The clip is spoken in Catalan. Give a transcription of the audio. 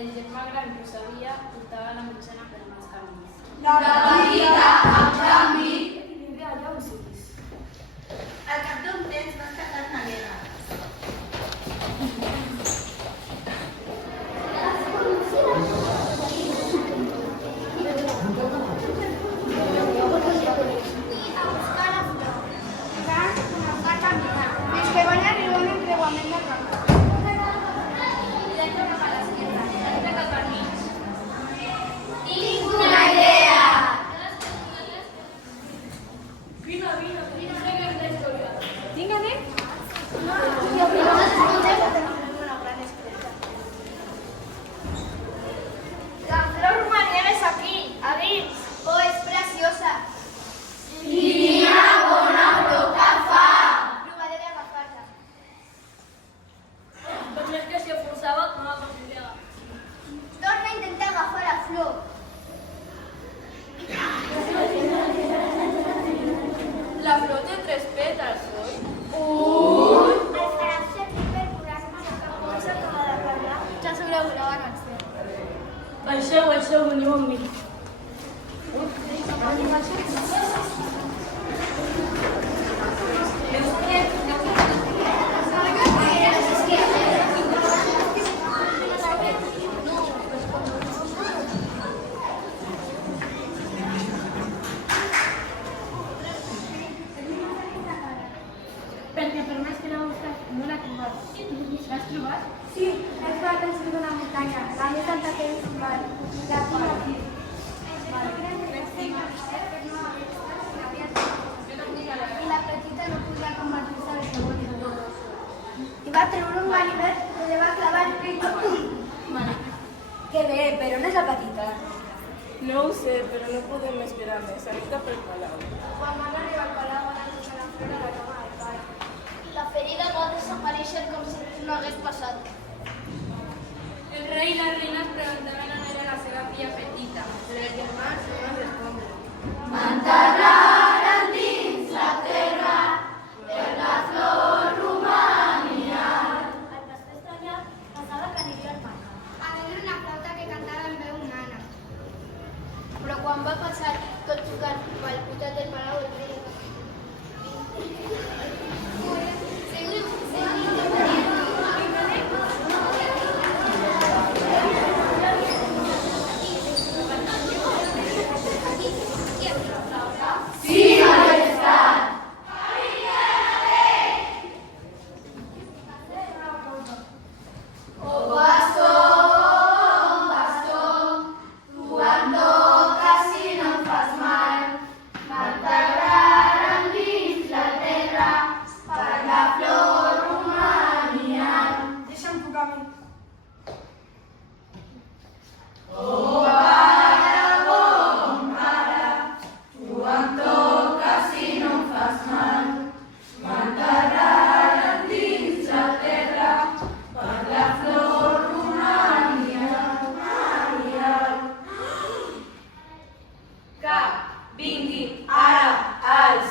El germà gran que ho sabia portava la mitjana per mals camins. La vida, en canvi, Vindré allà on siguis. al cap d'un temps va estar tan alegre. Fins que van arribar a un encreuament de camp. Tinc una idea! Vinga, anem. La flor romaniana és aquí, a dins. Oh, és preciosa. Quina bona flor que fa! Provaré d'agafar-la. Doncs és que si ho forçava, no la conseguia. Torna a intentar agafar la flor. La flor té 3 pètals, oi? El farà servir per curar-me la caposa que m'ha de parlar. Ja sobrevoraven el cel. Baixeu, veniu amb mi. Perquè per més que l'ha buscat, no l'ha trobat. L'has trobat? Sí, he trobat al cim d'una muntanya, la més alta que he vist mai. La tinc aquí. I la petita no podia convertir-se en segona. I va treure un ganivet i li va clavar el pit. Que bé, però no és la petita. No ho sé, però no podem esperar més. Anita pel palau. Quan van arribar al palau van arribar la flor a la cama del pare. La ferida va desaparèixer com si res no hagués passat. El rei i la reina es preguntaven on era la seva filla petita, però els germans no van respondre. M'enterraren dins la terra per la flor romania. Al després d'allà passava que aniria al mar. A veure una flauta que cantava en veu nana. Però quan va passar tot tocant pel costat del palau, el rei Sí, majestat! Oh, pastor, tu em toques si no em fas mal. M'enterraren dins la terra per la flor romania. Deixa'm tocar a mi. Oh, pare, bon pare, tu em toques si no em fas mal. M'enterraren dins la terra per la flor romania. Que vinguin ara els